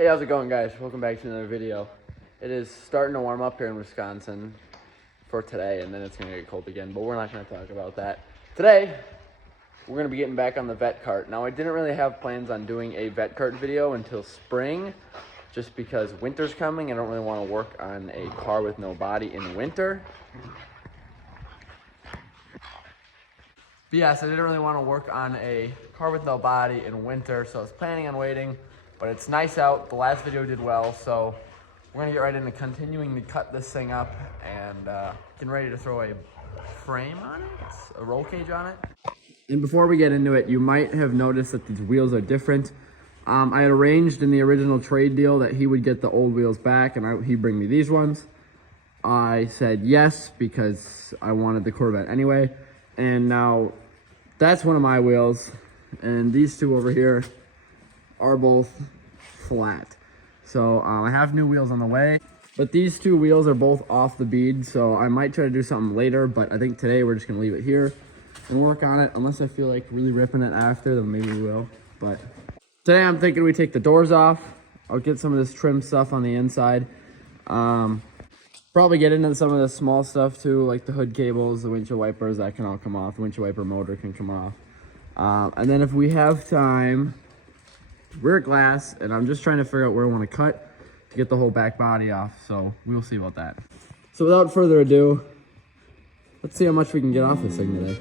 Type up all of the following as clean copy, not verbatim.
Hey, how's it going, guys? Welcome back to another video. It is starting to warm up here in Wisconsin for today, and then it's going to get cold again, but we're not going to talk about that. Today, we're going to be getting back on the Vette Kart. Now, I didn't really have plans on doing a Vette Kart video until spring, just because winter's coming. I don't really want to work on a car with no body in winter. But yes, I didn't really want to work on a car with no body in winter, so I was planning on waiting. But it's nice out. The last video did well, so we're gonna get right into continuing to cut this thing up and getting ready to throw a frame on it, a roll cage on it. And before we get into it, you might have noticed that these wheels are different. I had arranged in the original trade deal that he would get the old wheels back and he'd bring me these ones. I said yes because I wanted the Corvette anyway. And now that's one of my wheels, and these two over here are both flat. So I have new wheels on the way, but these two wheels are both off the bead, so I might try to do something later, but I think today we're just gonna leave it here and work on it. Unless I feel like really ripping it after, then maybe we will. But today I'm thinking we take the doors off. I'll get some of this trim stuff on the inside. Probably get into some of the small stuff too, like the hood cables, the windshield wipers, that can all come off. The windshield wiper motor can come off. And then if we have time, rear glass, and I'm just trying to figure out where I want to cut to get the whole back body off, so we'll see about that. So without further ado, let's see how much we can get off this thing today.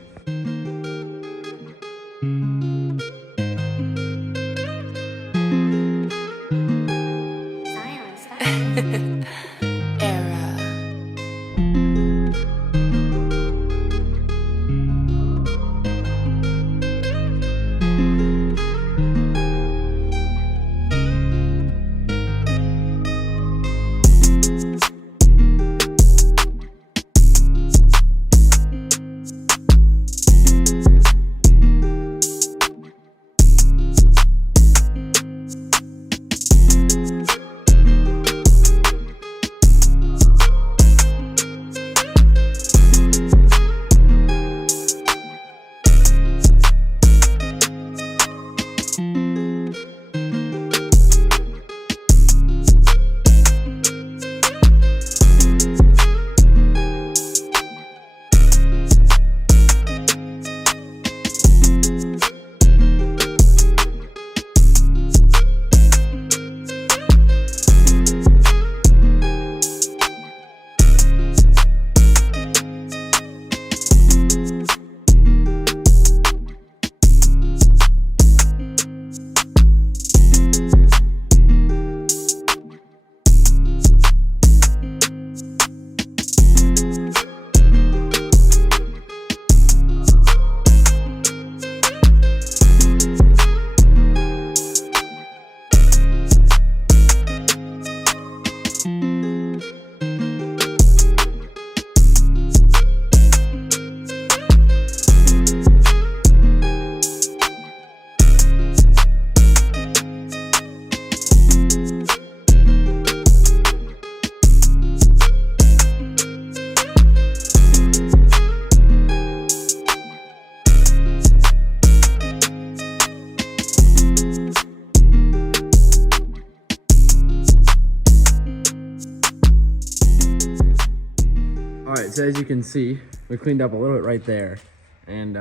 Alright, so as you can see, we cleaned up a little bit right there, and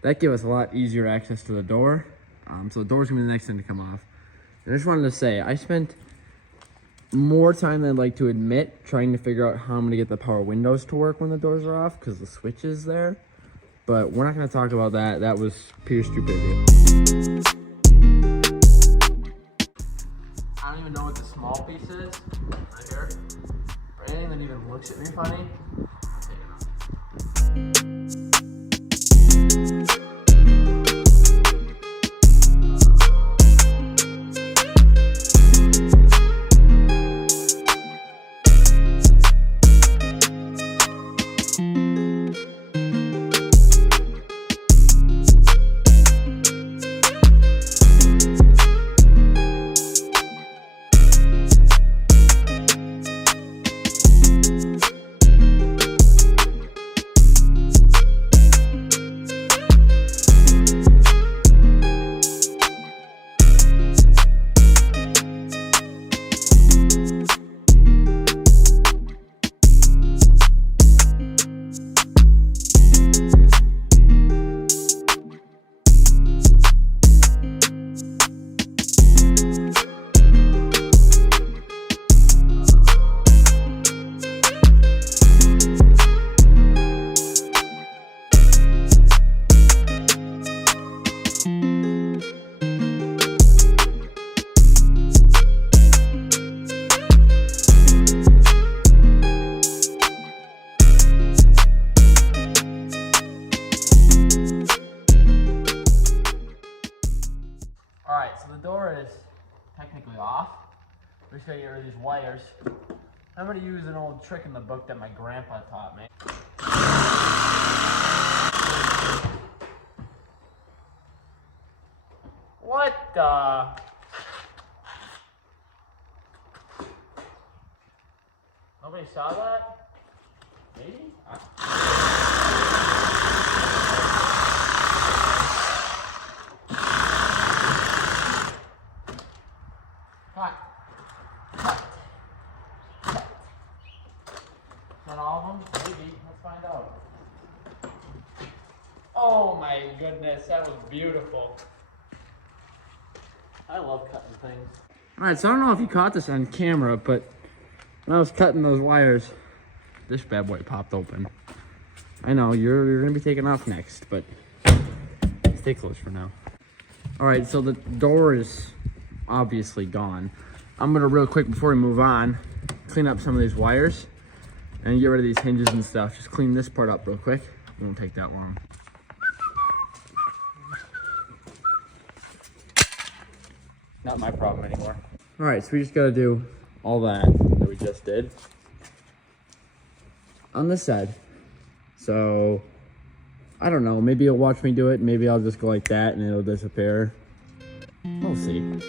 that gave us a lot easier access to the door. So the door's gonna be the next thing to come off. And I just wanted to say, I spent more time than I'd like to admit trying to figure out how I'm gonna get the power windows to work when the doors are off, because the switch is there. But we're not gonna talk about that. That was pure stupidity. I don't even know what the small piece is right here. Or anything that even looks at me funny. technically off. We're just gonna get rid of these wires. I'm gonna use an old trick in the book that my grandpa taught me. What the? Nobody saw that? Maybe? Cut. Not all of them? Maybe. Let's find out. Oh my goodness, that was beautiful. I love cutting things. Alright, so I don't know if you caught this on camera, but when I was cutting those wires, this bad boy popped open. I know, you're going to be taking off next, but stay close for now. Alright, so the door is obviously gone. I'm going to real quick before we move on, clean up some of these wires and get rid of these hinges and stuff. Just clean this part up real quick. It won't take that long. Not my problem anymore. All right, so we just gotta do all that we just did on this side. So, I don't know, maybe you'll watch me do it, maybe I'll just go like that and it'll disappear. We'll see.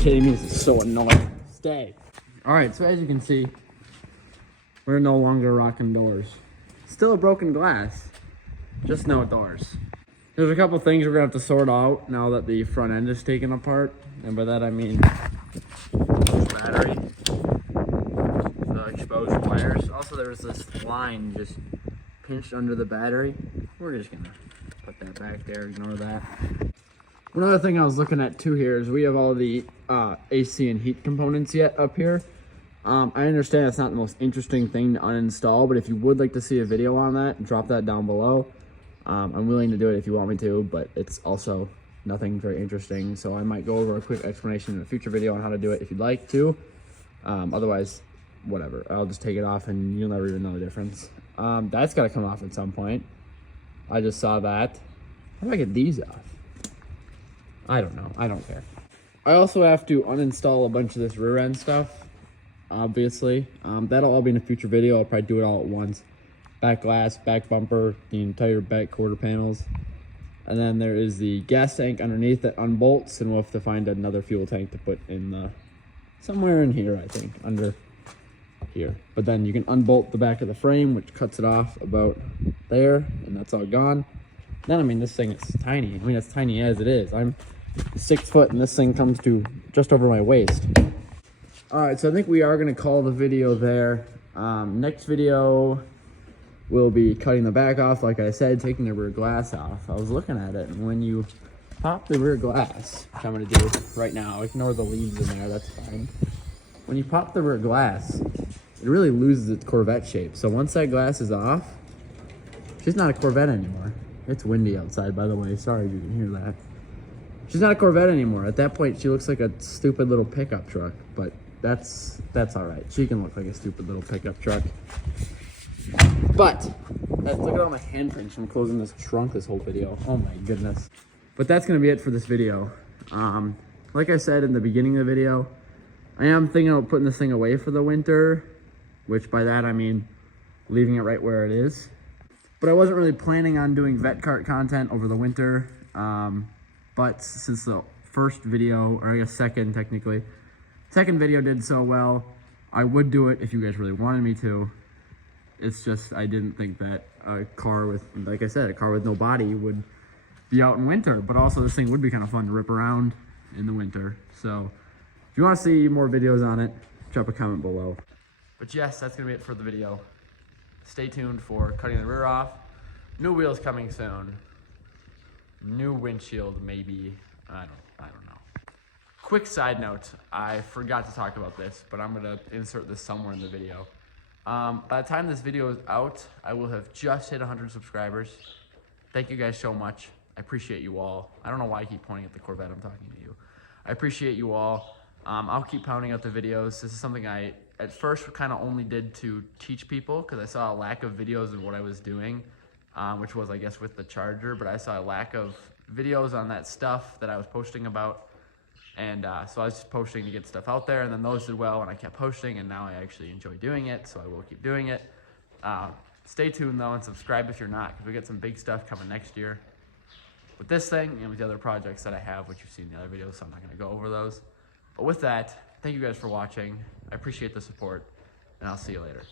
Kidding me, this is so annoying. Stay. Alright, so as you can see, we're no longer rocking doors. Still a broken glass, just no doors. There's a couple things we're gonna have to sort out now that the front end is taken apart. And by that I mean the battery, the exposed wires. Also there was this line just pinched under the battery. We're just gonna put that back there, ignore that. One other thing I was looking at too here is we have all the AC and heat components yet up here. I understand it's not the most interesting thing to uninstall, but if you would like to see a video on that, drop that down below. I'm willing to do it if you want me to, but it's also nothing very interesting, so I might go over a quick explanation in a future video on how to do it if you'd like to. Otherwise, whatever. I'll just take it off and you'll never even know the difference. That's got to come off at some point. I just saw that. How do I get these off? I don't know. I don't care. I also have to uninstall a bunch of this rear end stuff, obviously. That'll all be in a future video. I'll probably do it all at once. back glass, back bumper, the entire back quarter panels. And then there is the gas tank underneath that unbolts, and we'll have to find another fuel tank to put in the, somewhere in here, I think, under here. But then you can unbolt the back of the frame, which cuts it off about there, and that's all gone. Then, I mean, this thing is tiny. I mean, it's tiny as it is. I'm 6 foot, and this thing comes to just over my waist. All right, so I think we are going to call the video there. Next video, we'll be cutting the back off, like I said, taking the rear glass off. I was looking at it, and when you pop the rear glass, which I'm going to do right now, ignore the leaves in there, that's fine. When you pop the rear glass, it really loses its Corvette shape. So once that glass is off, she's not a Corvette anymore. It's windy outside, by the way. Sorry if you can hear that. She's not a Corvette anymore. At that point, she looks like a stupid little pickup truck, but that's all right. She can look like a stupid little pickup truck. But look at all my handprints from closing this trunk this whole video. Oh my goodness. But that's gonna be it for this video. Like I said in the beginning of the video, I am thinking about putting this thing away for the winter, which by that I mean leaving it right where it is. But I wasn't really planning on doing Vette Kart content over the winter. But since the first video, or I guess second technically, second video did so well, I would do it if you guys really wanted me to. It's just, I didn't think that a car with, like I said, a car with no body would be out in winter, but also this thing would be kind of fun to rip around in the winter. So if you want to see more videos on it, drop a comment below. But yes, that's gonna be it for the video. Stay tuned for cutting the rear off. New wheels coming soon. New windshield, maybe. I don't know. Quick side note, I forgot to talk about this, but I'm gonna insert this somewhere in the video. By the time this video is out, I will have just hit 100 subscribers. Thank you guys so much. I appreciate you all. I don't know why I keep pointing at the Corvette. I'm talking to you. I appreciate you all. I'll keep pounding out the videos. This is something I, at first, kind of only did to teach people because I saw a lack of videos of what I was doing, which was, I guess, with the charger. But I saw a lack of videos on that stuff that I was posting about. And so I was just posting to get stuff out there, and then those did well, and I kept posting, and now I actually enjoy doing it, so I will keep doing it. Stay tuned, though, and subscribe if you're not, because we got some big stuff coming next year with this thing and with the other projects that I have, which you've seen in the other videos, so I'm not going to go over those. But with that, thank you guys for watching. I appreciate the support, and I'll see you later.